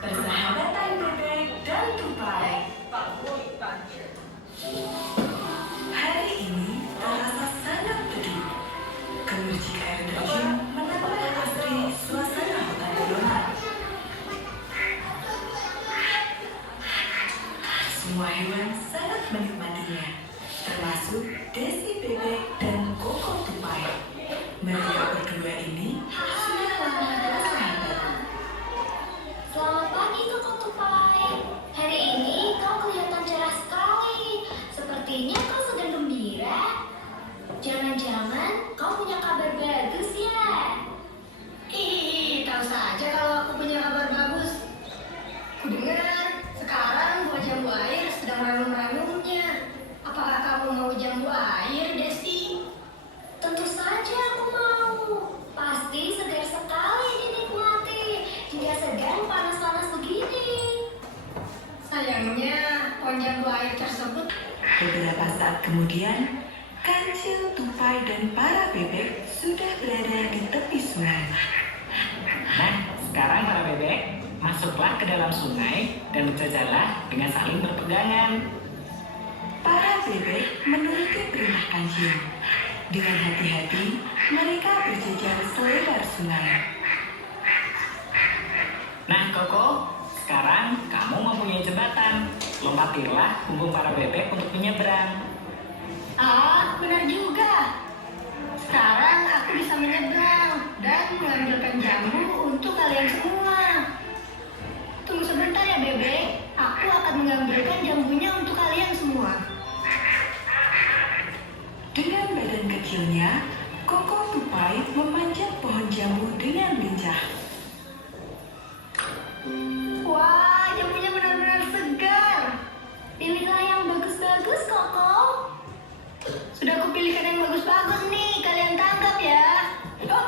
Persahabatan bebek dan tupai. Hari ini terasa sangat teduh. Gemercik air terjun menambah asri suasana hutan gelora. Semua hewan sangat menikmatinya, termasuk Desi bebek dan Koko tupai. Mereka berdua ini sudah lama bersahabat. Selamat pagi, Koko tupai. Hari ini kau kelihatan cerah sekali. Sepertinya kau sedang gembira. Jangan-jangan kau punya kabar bagus ya? Tahu saja kalau aku punya kabar bagus. Kudengar sekarang buah jambu air sedang ranum-ranumnya. Apakah kamu mau jambu air, Desi? Tentu saja aku mau. Pasti segar sekali dinikmati jika sedang panas-panas begini. Sayangnya pohon jambu air tersebut Beberapa saat kemudian, kancil, tupai, dan para bebek sudah berada di tepi sungai. Nah, sekarang para bebek, masuklah ke dalam sungai dan berjajarlah dengan saling berpegangan. Para bebek menuruti perintah kancil. Dengan hati-hati, mereka berjejer selebar sungai. Nah, Koko, sekarang kamu mempunyai jembatan. Lompatilah punggung para bebek untuk menyeberang. benar juga. Sekarang aku bisa menyeberang dan mengambilkan jambu untuk kalian semua. Tunggu sebentar ya, Bebek. Aku akan mengambilkan jambunya untuk kalian semua. Dengan badan kecilnya, Koko tupai memanjat pohon jambu dengan lincah. Wah, jambunya benar-benar segar. Pilihlah yang bagus-bagus, Koko. Sudah aku pilihkan yang bagus-bagus nih. Kalian tangkap ya. Oh,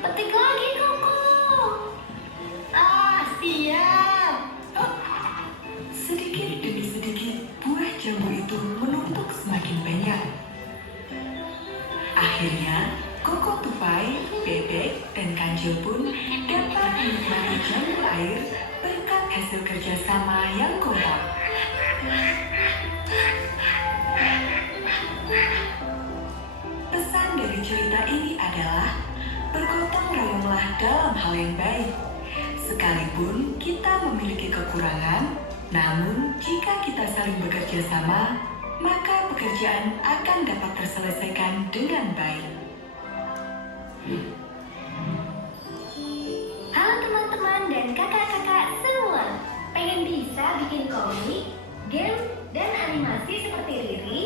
Petik lagi, Koko. siap. Oh, Sedikit demi sedikit, buah jambu itu menumpuk semakin banyak. Akhirnya, Koko tupai, bebek, dan kancil pun dapat menikmati jambu air berkat hasil kerjasama yang kompak. Pesan dari cerita ini adalah bergotong royonglah dalam hal yang baik. Sekalipun kita memiliki kekurangan, namun jika kita saling bekerja sama, maka pekerjaan akan dapat terselesaikan dengan baik. Halo teman-teman dan kakak-kakak semua. Pengen bisa bikin komik, game, dan animasi seperti Riri?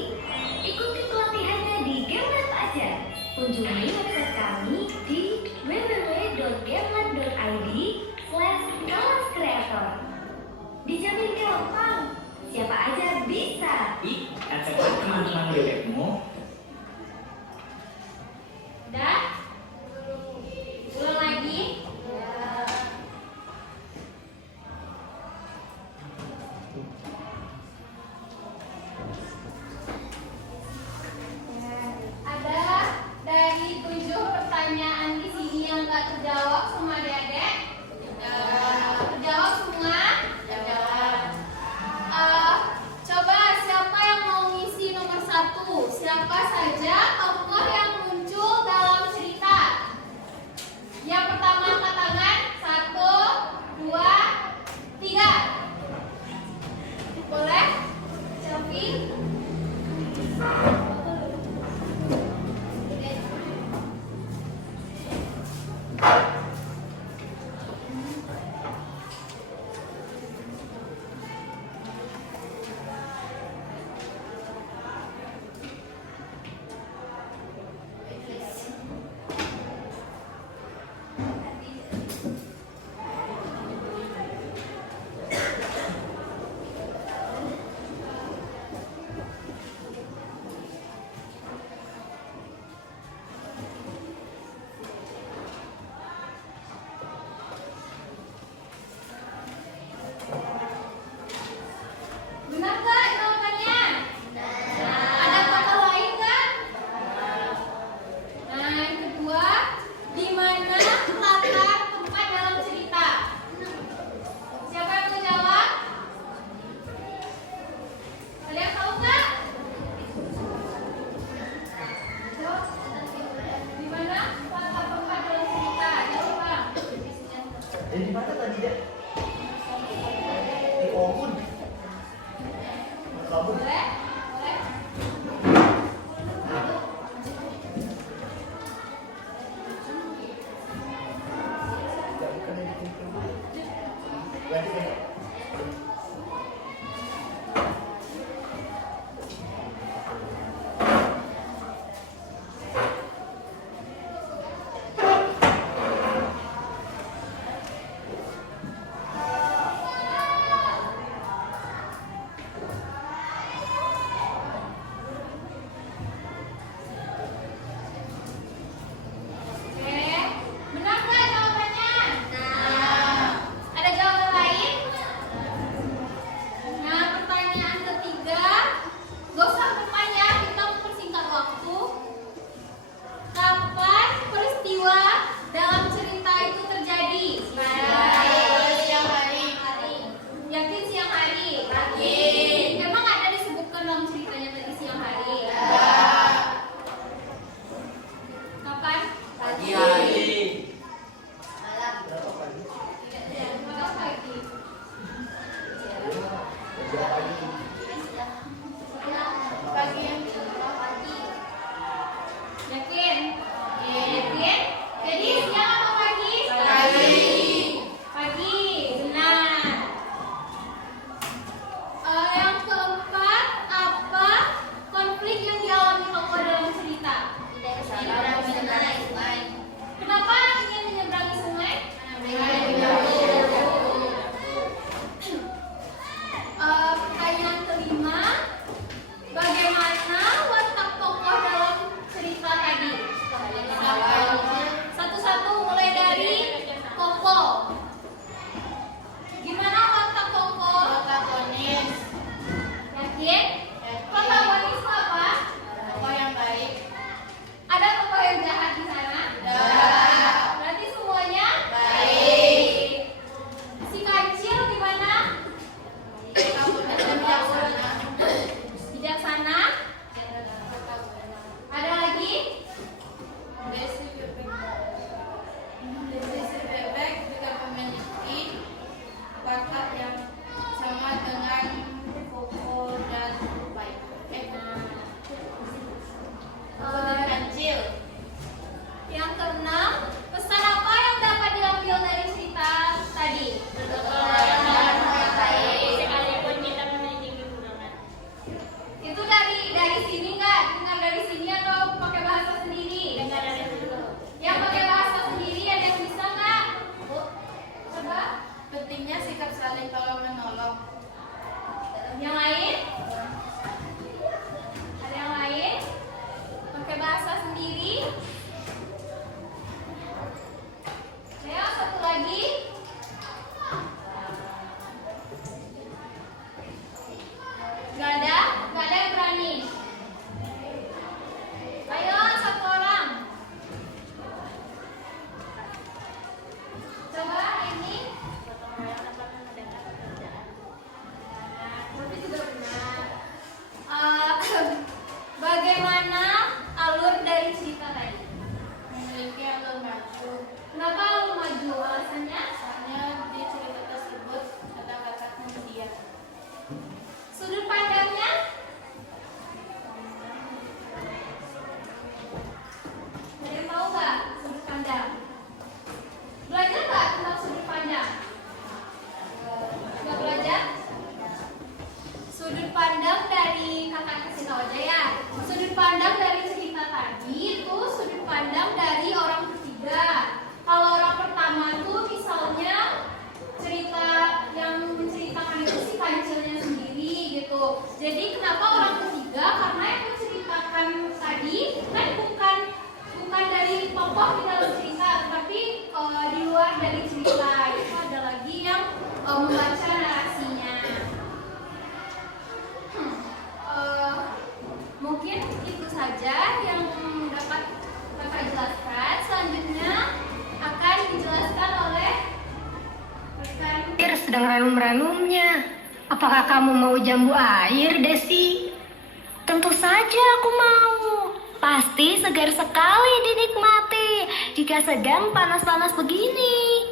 Ikuti pelatihannya di GameLab aja. Kunjungi website kami di www.gamelab.id/kelas kreator. Dijamin gampang, siapa aja bisa. Ajaklah teman-teman bebekmu. Dan ulang lagi. Ada dari 7 pertanyaan di sini yang nggak terjawab sama adik-adik? Terjawab semua? Terjawab. Coba siapa yang mau ngisi nomor 1? Kenapa lu maju? Alasannya? Soalnya di cerita tersebut ada kata kemudian. Sudut pandangnya? Ada yang tahu nggak sudut pandang? Belajar nggak tentang sudut pandang? Nggak belajar? Sudut pandang dari kakak kasih tahu aja ya. Sudut pandang dari cerita tadi itu sudut pandang dari orang ketiga. Kalau orang pertama tuh misalnya cerita yang menceritakan itu si kancilnya sendiri gitu. Jadi kenapa orang ketiga? Karena yang menceritakan tadi kan bukan dari tokoh di dalam cerita, tapi di luar dari cerita itu ada lagi yang membaca narasinya. Mungkin itu saja yang dapat kakak jelaskan. Selanjutnya akan dijelaskan oleh rekan. Air sedang ranum-ranumnya. Apakah kamu mau jambu air, Desi? Tentu saja aku mau. Pasti segar sekali dinikmati jika sedang panas-panas begini.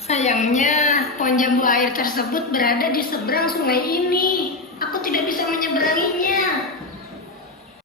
Sayangnya, pohon jambu air tersebut berada di seberang sungai ini. Aku tidak bisa menyeberanginya.